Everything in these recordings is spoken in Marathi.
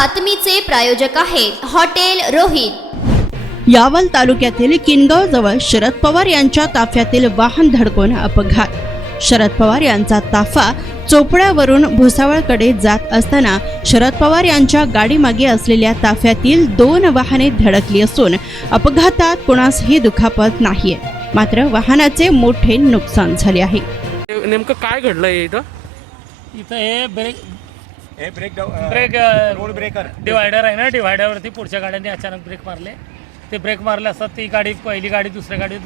बातमीचे प्रायोजक आहेत हॉटेल रोहित। यावल तालुक्यातील किनगाव जवळ शरद पवार यांच्या ताफ्यातील वाहन धडकून अपघात। शरद पवार यांचा ताफा चोपड्यावरून भुसावळकडे जात असताना शरद पवार यांच्या गाडीमागे असलेल्या ताफ्यातील 2 वाहने धडकली असून अपघातात कुणासही दुखापत नाहीये, मात्र वाहनाचे मोठे नुकसान झाले आहे। नेमकं काय घडलंय इथं? इथं हे ब्रेक रोड ब्रेकर डिवायडर आहे ना, डिवायडरवरती पुढच्या गाड्यांनी अचानक ब्रेक मारले। ते ब्रेक मारले असतात ती गाडी, पहिली गाडी, दुसरी गाडी,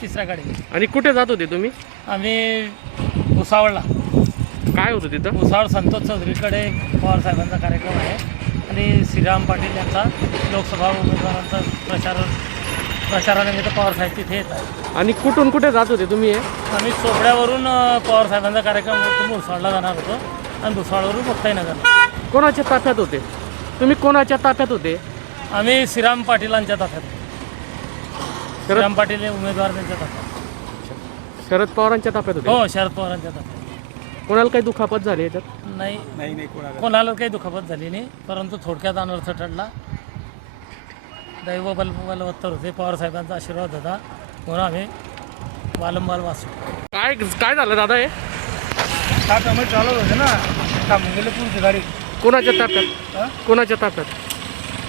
तिसरी गाडी। आणि कुठे जात होते तुम्ही? आम्ही भुसावळला। काय होतं तिथं? भुसावळ संतोष चौधरीकडे पवार साहेबांचा कार्यक्रम आहे आणि श्रीराम पाटील यांचा लोकसभा उमेदवारांचा प्रचारानिमित्त पवार साहेब तिथे येत आहे। आणि कुठून कुठे जात होते तुम्ही? आम्ही चोपड्यावरून पवार साहेबांचा कार्यक्रम भुसावळला जाणार होतो आणि भुसावळवरून मुक्ताईनगर। कोणाच्या ताफ्यात होते तुम्ही? कोणाच्या ताफ्यात होते? आम्ही श्रीराम पाटीलांच्या ताफ्यात। श्रीराम पाटील उमेदवार त्यांच्या ताफ्यात। शरद पवारांच्या ताफ्यात होते? हो, शरद पवारांच्या ताफ्यात। कोणाला काही दुखापत झाली याच्यात? नाही, कोणाला काही दुखापत झाली नाही, परंतु थोडक्यात अनर्थ ठरला। दैव बलवत्तर होते, पवार साहेबांचा आशीर्वाद होता, म्हणून आम्ही वारंवार वाचलो। काय झालं दादा? हे कामात चालत होते ना, थांबून गेले पुढची गाडी। कोणाच्या ताफ्यात? कोणाच्या ताफ्यात?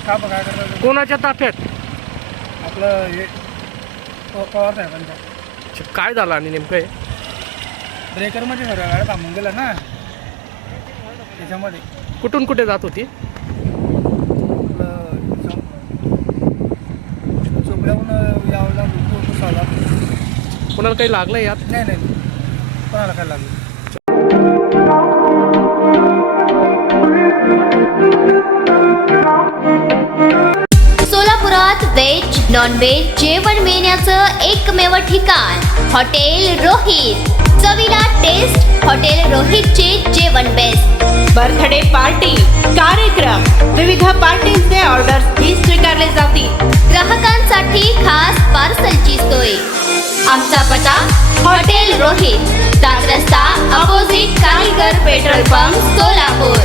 काय करतात? कोणाच्या ताफ्यात? आपलं हे पवार साहेबांच्या। काय झालं आणि नेमकं हे? ब्रेकरमध्ये सगळ्या गाड्या थांबून गेल्या ना, त्याच्यामध्ये। कुठून कुठे जात होती? चोपड्याहून यावला भुसावळला। कोणाला काही लागलं यात? नाही, कोणाला काय लागलं? सोलापुरात व्हेज नॉन व्हेज जेवण मिळण्याचं एकमेव ठिकाण हॉटेल रोहित। चवीला टेस्ट, हॉटेल रोहितचे जेवण बेस्ट। बर्थडे पार्टी, कार्यक्रम, विविध पार्टींचे ऑर्डर्स ही स्वीकारले जातील। ग्राहकांसाठी खास पार्सलची सोय। आमचा पत्ता हॉटेल रोहित, दात रस्ता, opposite Kaligar petrol pump, Solapur.